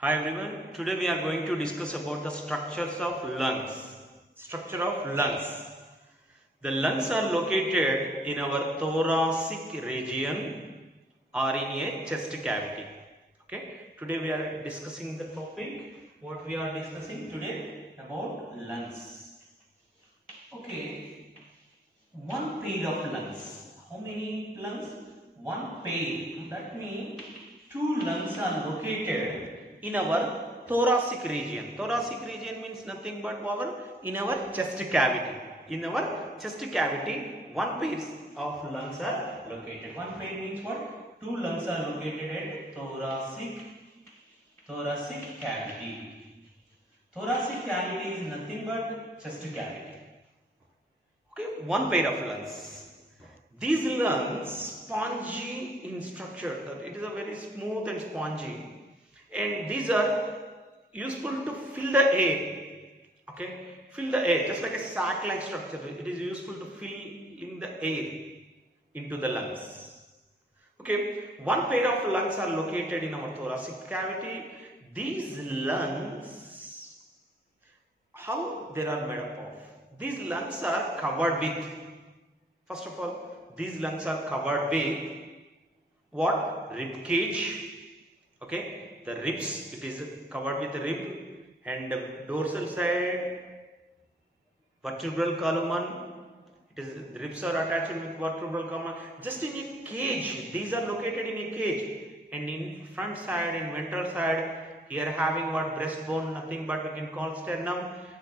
Hi everyone, today we are going to discuss about the structures of lungs. Structure of lungs. The lungs are located in our thoracic region or in a chest cavity. Okay, today we are discussing the topic. What we are discussing today about lungs. Okay, one pair of lungs. How many lungs? One pair. That means two lungs are located in our thoracic region. Thoracic region means nothing but in our chest cavity. In our chest cavity, one pair of lungs are located. One pair means what? Two lungs are located at thoracic cavity. Thoracic cavity is nothing but chest cavity. Okay, one pair of lungs. These lungs spongy in structure. It is a very smooth and spongy. And these are useful to fill the air. Okay, fill the air just like a sac-like structure. It is useful to fill in the air into the lungs. Okay, one pair of lungs are located in our thoracic cavity. These lungs, how they are made up of? These lungs are covered with. First of all, these lungs are covered with what? Rib cage. Okay. The ribs, it is covered with the rib, and the dorsal side, vertebral column. It is the ribs are attached with vertebral column. Just in a cage, these are located in a cage, and in front side, in ventral side, here having what? Breastbone, nothing but we can call sternum.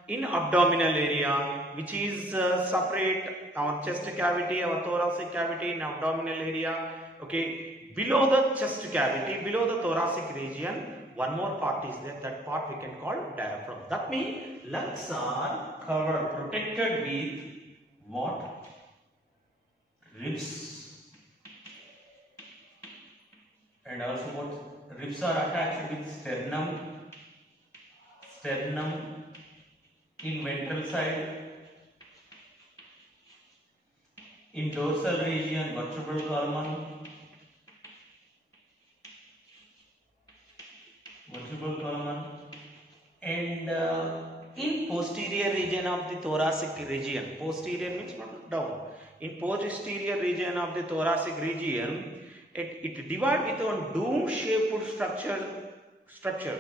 In abdominal area, which is separate our chest cavity, our thoracic cavity, in abdominal area. Okay. Below the chest cavity, below the thoracic region, one more part is there. That part we can call diaphragm. That means lungs are covered, protected with what? Ribs. And also what? Ribs are attached with sternum. Sternum in ventral side. In dorsal region, vertebral column. Vertebral column, and in posterior region of the thoracic region, posterior means not down, in posterior region of the thoracic region, it divides with a dome shaped structure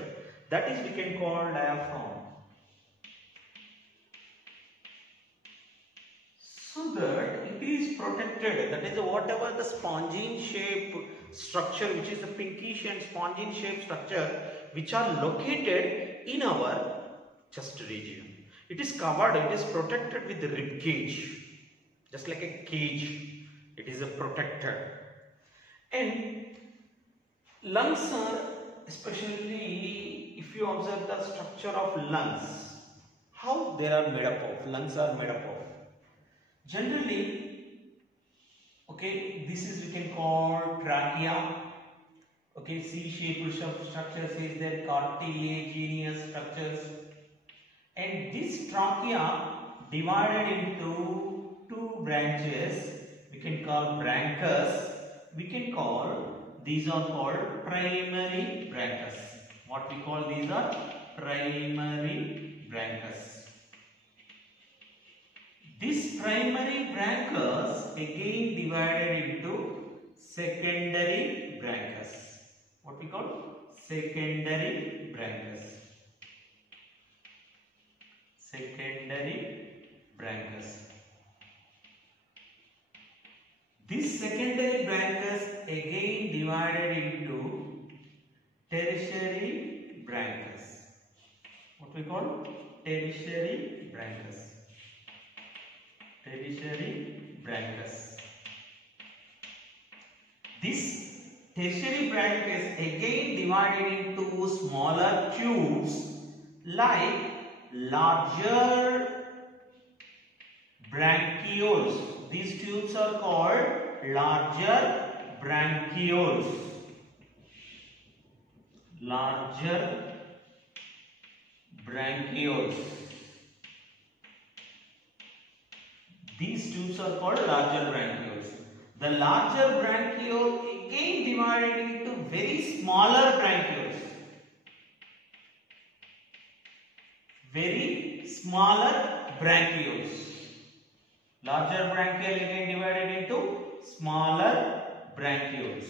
that is we can call diaphragm. So that it is protected, that is whatever the spongine shape structure, which is the pinkish and spongine shape structure, which are located in our chest region. It is covered, it is protected with the rib cage, just like a cage. It is a protected. And lungs are, especially if you observe the structure of lungs, how they are made up of. Lungs are made up of. Generally, okay, this is we can call trachea. Okay, C-shaped structures is there, cartilaginous structures, and this trachea divided into two branches. We can call branchus. We can call these are called primary branchus. What we call these are primary branchus. This primary branchus again divided into secondary branchus. What we call secondary branchus. Secondary branchus. This secondary branchus again divided into tertiary branchus. What we call tertiary branchus. Tertiary branchus. This tertiary branchus again divided into smaller tubes like larger branchioles. These tubes are called larger branchioles. Larger branchioles. These tubes are called larger branchioles. The larger branchiole again divided into very smaller branchioles. very smaller bronchioles. Larger bronchiole again divided into smaller bronchioles.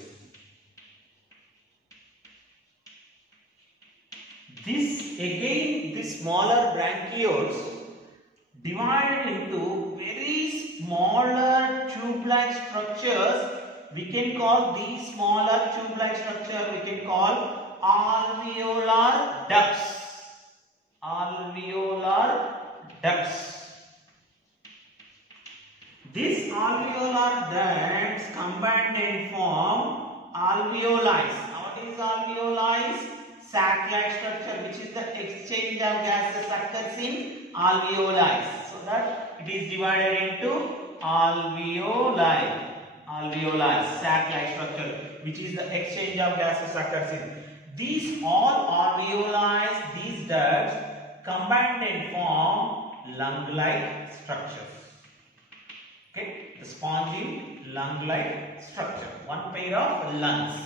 These smaller bronchioles divided into very smaller tube-like structures. We can call these smaller tube-like structure, we can call alveolar ducts. Alveolar ducts. These alveolar ducts combined and form alveoli. What is alveoli? Sac-like structure, which is the exchange of gases occurs in alveoli. So that it is divided into alveoli. Alveoli, sac-like structure, which is the exchange of gases occurs in. These all alveoli, these ducts combined and form lung-like structures. Okay, the spongy lung-like structure. One pair of lungs.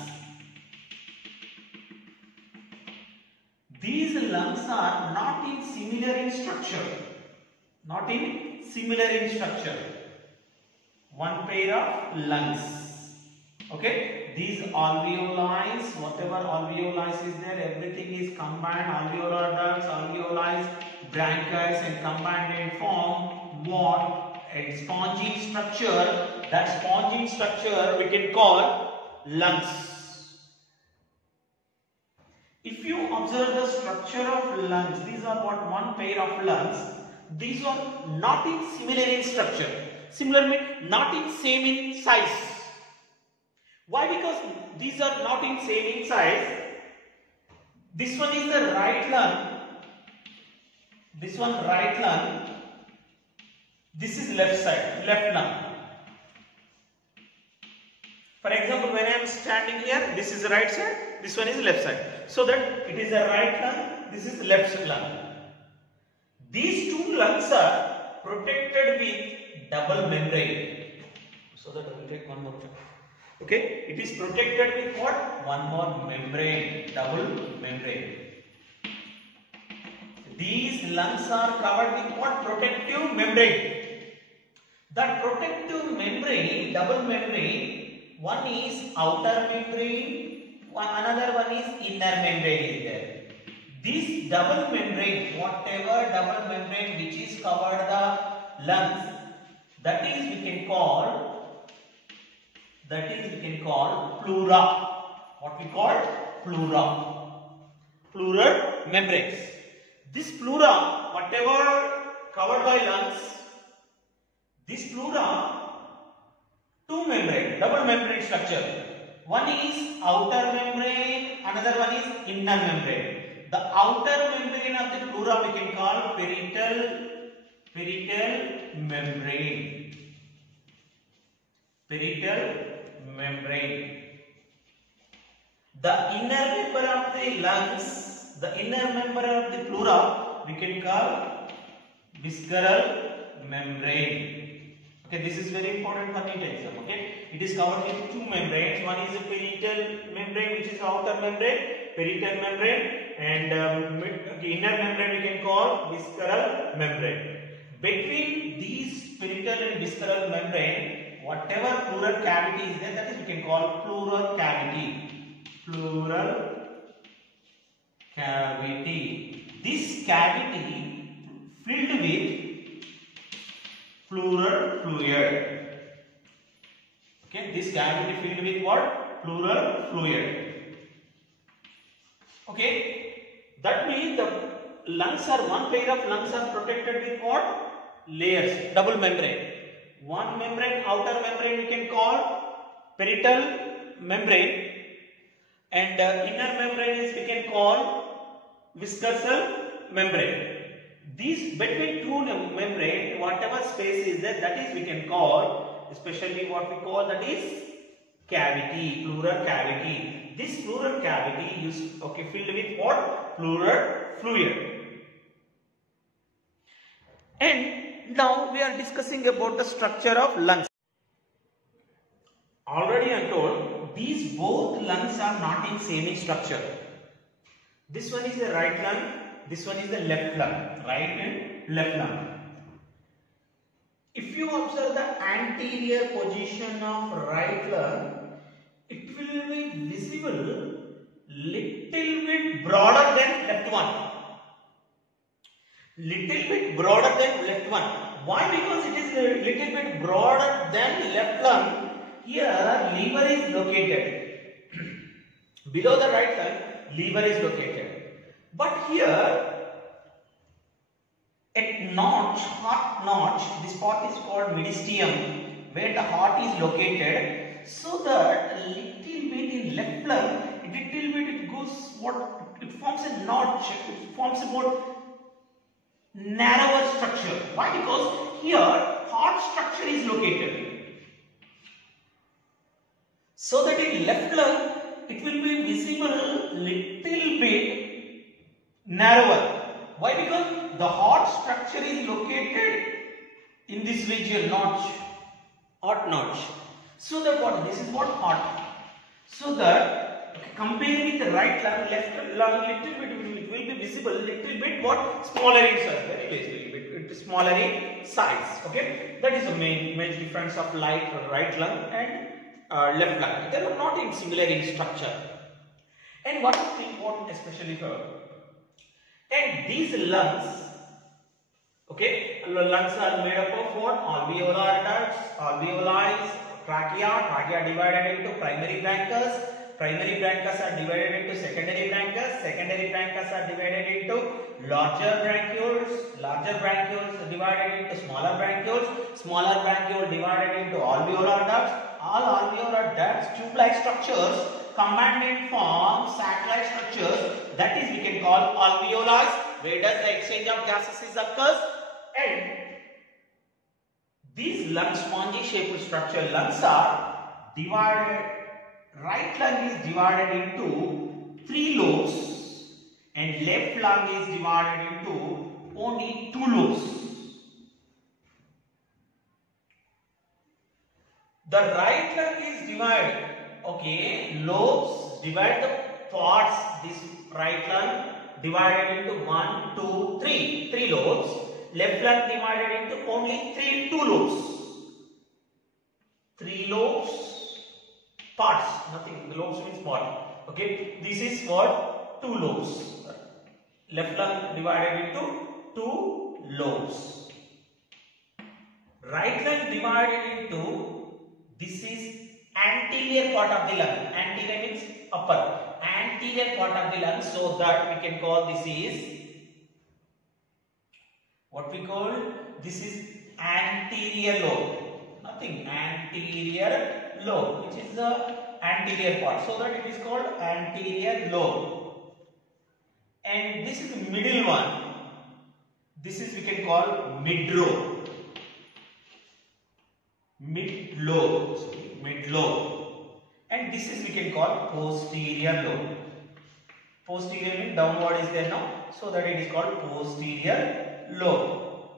These lungs are not similar in structure. Not similar in structure. One pair of lungs. Okay, these alveoli, whatever alveoli is there, everything is combined. Alveolar ducts, alveoli, bronchi, and combined and form what? A spongy structure. That spongy structure we can call lungs. If you observe the structure of lungs, these are what? One pair of lungs. These are not similar in structure. Similar means not same in size. Why? Because these are not same in size. This one is the right lung. This one right lung. This is left side, left lung. For example, when I am standing here, this is the right side, this one is left side. So that it is the right lung, this is left lung. These two lungs are protected with double membrane. So that I will take one more time. Okay, it is protected with what? One more membrane, double membrane. These lungs are covered with what? Protective membrane. That protective membrane, double membrane, one is outer membrane, another one is inner membrane is there. This double membrane, whatever double membrane which is covered the lungs, that is we can call pleura. What we call pleura. Pleural membranes. This pleura, whatever covered by lungs, this pleura, two membrane, double membrane structure. One is outer membrane, another one is inner membrane. The outer membrane of the pleura we can call parietal membrane. Parietal membrane. The inner member of the lungs, the inner member of the pleura we can call visceral membrane. Okay, this is very important for NEET exam. Okay, it is covered with two membranes. One is a parietal membrane, which is outer membrane, parietal membrane, and inner membrane we can call visceral membrane. Between these parietal and visceral membrane, whatever pleural cavity is there, that is we can call pleural cavity. Pleural cavity. This cavity filled with pleural fluid. Okay, this cavity filled with what? Pleural fluid. Okay, that means the lungs are, one pair of lungs are protected with what? Layers, double membrane. One membrane, outer membrane we can call parietal membrane, and inner membrane is we can call visceral membrane. These between two membrane, whatever space is there, that is we can call, especially what we call that is cavity, pleural cavity. This pleural cavity is filled with what? Pleural fluid. And now we are discussing about the structure of lungs. Already I told these both lungs are not in same structure. This one is the right lung, This one is the left lung, right and left lung. If you observe the anterior position of right lung, it will be visible little bit broader than left one. Little bit broader than left one. Why? Because it is a little bit broader than left lung. Here liver is located. Below the right lung, liver is located. But here at notch, heart notch, this part is called mediastinum, where the heart is located. So that a little bit in left lung, little bit it goes it forms a notch, it forms a more narrower structure. Why? Because here heart structure is located. So that in left lung it will be visible little bit narrower. Why? Because the heart structure is located in this region, notch, heart notch. So that what? This is what heart. So that comparing with the right lung, left lung, little bit it will be visible little bit what? Smaller in size, very little bit. It is smaller in size. Okay, that is the major difference of right lung and left lung. They are not in similar in structure. And what is important, especially for and these lungs, okay, lungs are made up of what? Alveolar ducts, alveoli, trachea divided into primary bronchus. Primary bronchus are divided into secondary bronchus. Secondary bronchus are divided into larger bronchioles. Larger bronchioles are divided into smaller bronchioles. Smaller bronchiole divided into alveolar ducts. All alveolar ducts, tube-like structures, combined and form sac-like structures. That is, we can call alveoli, where does the exchange of gases occurs. And these lung spongy shaped structure lungs are divided. Right lung is divided into 3 lobes and left lung is divided into only 2 lobes. The right lung is divided, okay, lobes divide the parts, this right lung divided into 1, 2, 3, 3 lobes. Left lung divided into only 2 lobes. 3 lobes, parts, nothing, the lobes means part. Okay, this is what? 2 lobes. Left lung divided into 2 lobes. Right lung divided into, this is anterior part of the lung. Anterior means upper. Anterior part of the lung, so that we can call this is what we call, this is anterior lobe. Nothing, anterior lobe, which is the anterior part, so that it is called anterior lobe. And this is the middle one. This is we can call mid-lobe. Mid-lobe, and this is we can call posterior lobe. Posterior means downward is there now, so that it is called posterior lobe.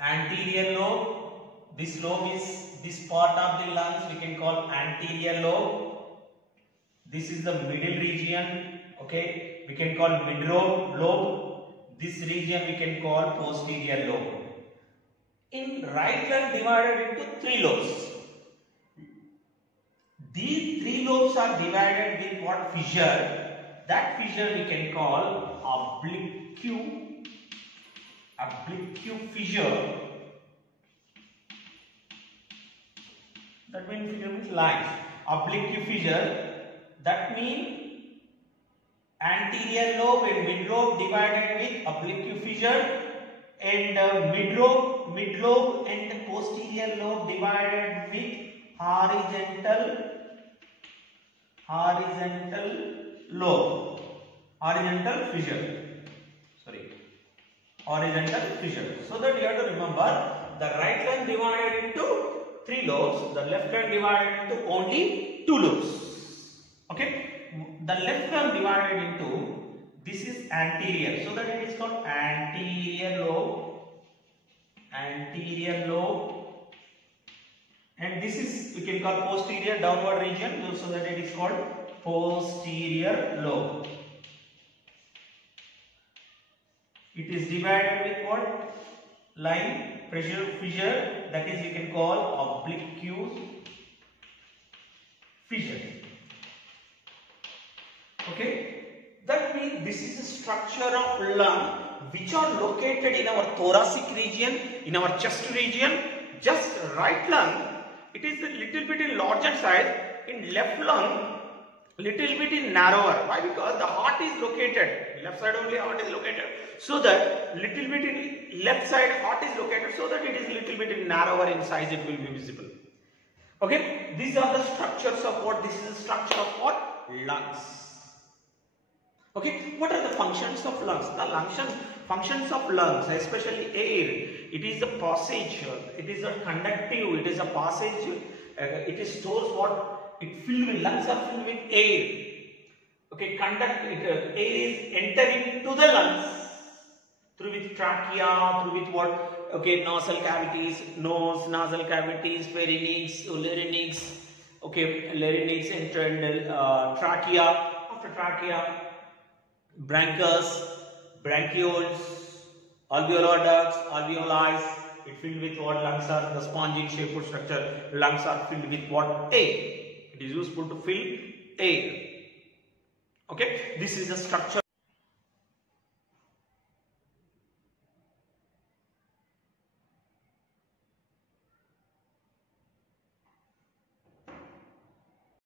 Anterior lobe, this lobe is this part of the lungs we can call anterior lobe. This is the middle region, okay, we can call mid-lobe. This region we can call posterior lobe. In right lung divided into 3 lobes. These 3 lobes are divided with what fissure? That fissure we can call oblique fissure. That means fissure means lines. Oblique fissure. That means anterior lobe and mid lobe divided with oblique fissure, and mid lobe and posterior lobe divided with horizontal lobe, horizontal fissure. So that you have to remember, the right lung divided into 3 lobes, the left lung divided into only 2 lobes. Okay, the left lung divided into, this is anterior, so that it is called anterior lobe, and this is we can call posterior downward region, so that it is called posterior lobe. It is divided with what? Line pressure fissure, that is we can call oblique fissure. Okay, that means this is the structure of lung which are located in our thoracic region, in our chest region. Just right lung, it is a little bit in larger size. In left lung, little bit in narrower. Why? Because the heart is located left side only. Heart is located, so that little bit in left side heart is located, so that it is little bit in narrower in size. It will be visible. Okay, these are the structures of what? This is the structure of what? Lungs. Okay, what are the functions of lungs? The functions of lungs, especially air, it is a passage, it is a conductive, it is a passage, it is stores what? It filled with, lungs are filled with air. Okay, air is entering to the lungs through with trachea, through with what? Okay, nasal cavities, nose, nasal cavities, pharynx, larynx. Okay, larynx enter trachea. After trachea, bronchus, bronchioles, alveolar ducts, alveoli. It filled with what? Lungs are the sponge shaped structure. Lungs are filled with what? Air. It is useful to fill air. Okay, this is the structure.